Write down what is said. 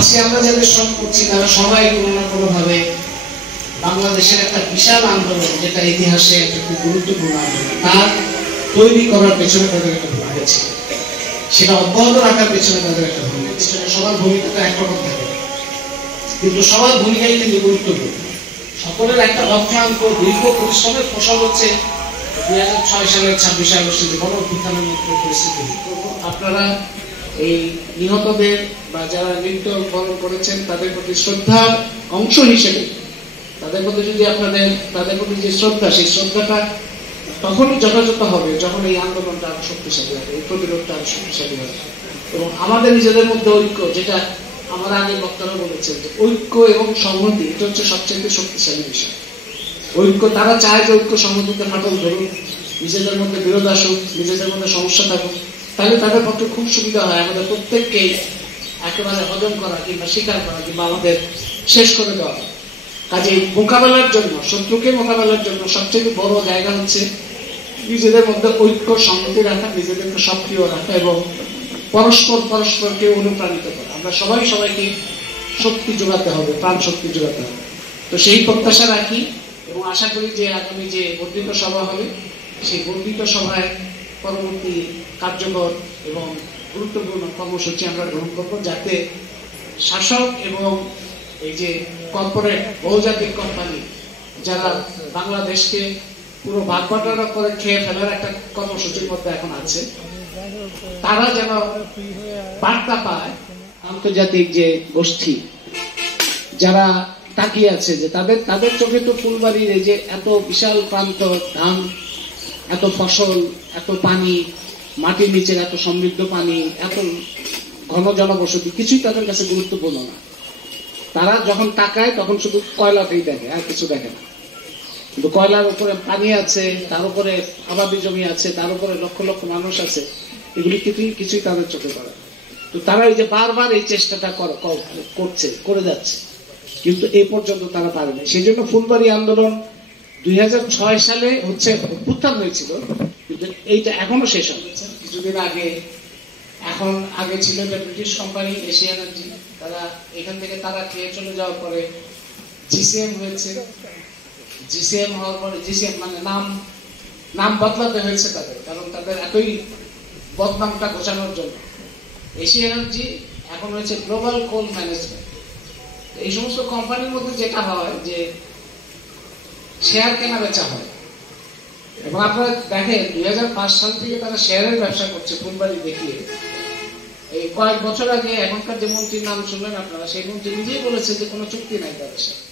আজকে আমরা যাদের শ্রম করছি তারা সবাই কোনো না কোনো ভাবে বাংলাদেশের একটা বিশাল আন্দোলন, যেটা ইতিহাসে একটা খুব গুরুত্বপূর্ণ আন্দোলন, তার তৈরি করার পেছনে তাদের একটা ভূমিকা ছিল, সেটা অব্যাহত রাখার পেছনে তাদের একটা ভূমিকা ছিল। সবার ভূমিকাটা একরকম থাকে, কিন্তু সবার ভূমিকাই কিন্তু গুরুত্বপূর্ণ। সকলের একটা অক্লান্ত দীর্ঘ পরিশ্রমের ফসল হচ্ছে 2006 সালের 26শে আগস্টে যে গণ অভ্যুত্থানের মতো পরিস্থিতি। আপনারা এই নিহতদের বা যারা মৃত্যুবরণ করেছেন তাদের প্রতি শ্রদ্ধার অংশ হিসেবে তাদের প্রতি যদি তাদের প্রতি যে শ্রদ্ধা, সেই শ্রদ্ধাটা তখনই যথাযথ হবে যখন এই আন্দোলনটা আরো শক্তিশালী হবে, এই প্রতিরোধটা আরো শক্তিশালী হবে। এবং আমাদের নিজেদের মধ্যে ঐক্য, যেটা আমার আগে বক্তারা বলেছেন, যে ঐক্য এবং সংহতি এটা হচ্ছে সবচেয়ে শক্তিশালী বিষয়। ঐক্য, তারা চায় যে ঐক্য সংহতিতে ফাটল ধরুন, নিজেদের মধ্যে বিরোধ আসুক, নিজেদের মধ্যে সমস্যা থাকুক, তাহলে তাদের পক্ষে খুব সুবিধা হয় আমাদের প্রত্যেককেই একেবারে হজম করা কিংবা স্বীকার করা কিংবা আমাদের শেষ করে দেওয়া। কাজে মোকাবেলার জন্য, শত্রুকে মোকাবেলার জন্য সবচেয়ে বড় জায়গা হচ্ছে নিজেদের মধ্যে ঐক্য সংহতি রাখা, নিজেদেরকে সক্রিয় রাখা এবং পরস্পরকে অনুপ্রাণিত করা। আমরা সবাইকে শক্তি যোগাতে হবে, প্রাণ শক্তি যোগাতে হবে। তো সেই প্রত্যাশা রাখি এবং আশা করি যে আগামী যে বর্ধিত সভা হবে, সেই বর্ধিত সভায় পরবর্তী কার্যকর এবং গুরুত্বপূর্ণ কর্মসূচি আমরা গ্রহণ করব, যাতে শাসক এবং এই যে কর্পোরেট বহুজাতিক কোম্পানি যারা বাংলাদেশকে পুরো ভাগবাটোয়ারা করে খেয়ে ফেলার একটা কর্মসূচির মধ্যে এখন আছে, তারা যেন বার্তা পায় আন্তর্জাতিক যে গোষ্ঠী যারা তাকিয়ে আছে, যে তাদের চোখে তো ফুলবাড়ির এই যে এত বিশাল প্রান্ত, ধান, এত ফসল, এত পানি, মাটির নিচের এত সমৃদ্ধ পানি, এত ঘন জনবসতি, কিছুই তাদের কাছে গুরুত্বপূর্ণ না। তারা যখন তাকায় তখন শুধু কয়লাতেই দেখে, আর কিছু দেখে না। কিন্তু কয়লার উপরে পানি আছে, তার উপরে আবাদি জমি আছে, তার উপরে লক্ষ লক্ষ মানুষ আছে, এগুলি কিছুই তাদের চোখে পড়ে। তো তারা এই যে বারবার এই চেষ্টাটা করে যাচ্ছে, কিন্তু এই পর্যন্ত তারা পারেনি। সেই জন্য ফুলবাড়ি আন্দোলন 2006 সালে অভ্যুত্থান হয়েছিল, কিন্তু এইটা এখনো শেষ হয়নি। কিছুদিন আগে ছিল যে ব্রিটিশ কোম্পানি এশিয়া এনার্জি, তারা এখান থেকে তারা খেয়ে চলে যাওয়ার পরে জিসিএম হয়েছে। জিসিএম হওয়ার পরে জিসিএম মানে নাম বদলাতে হয়েছে তাদের, কারণ তাদের এতই বদনামটা ঘোচানোর জন্য। এশিয়া এনার্জি এখন হয়েছে গ্লোবাল কোল ম্যানেজমেন্ট। এই সমস্ত কোম্পানির মধ্যে যেটা হয় যে শেয়ার কেনা বেচা হয়, এবং আপনারা দেখেন 2005 সাল থেকে তারা শেয়ারের ব্যবসা করছে ফুলবাড়ি দেখিয়ে। এই কয়েক বছর আগে এখনকার যে মন্ত্রীর নাম শুনলেন আপনারা, সেই মন্ত্রী নিজেই বলেছে যে কোনো চুক্তি নাই তাদের সাথে।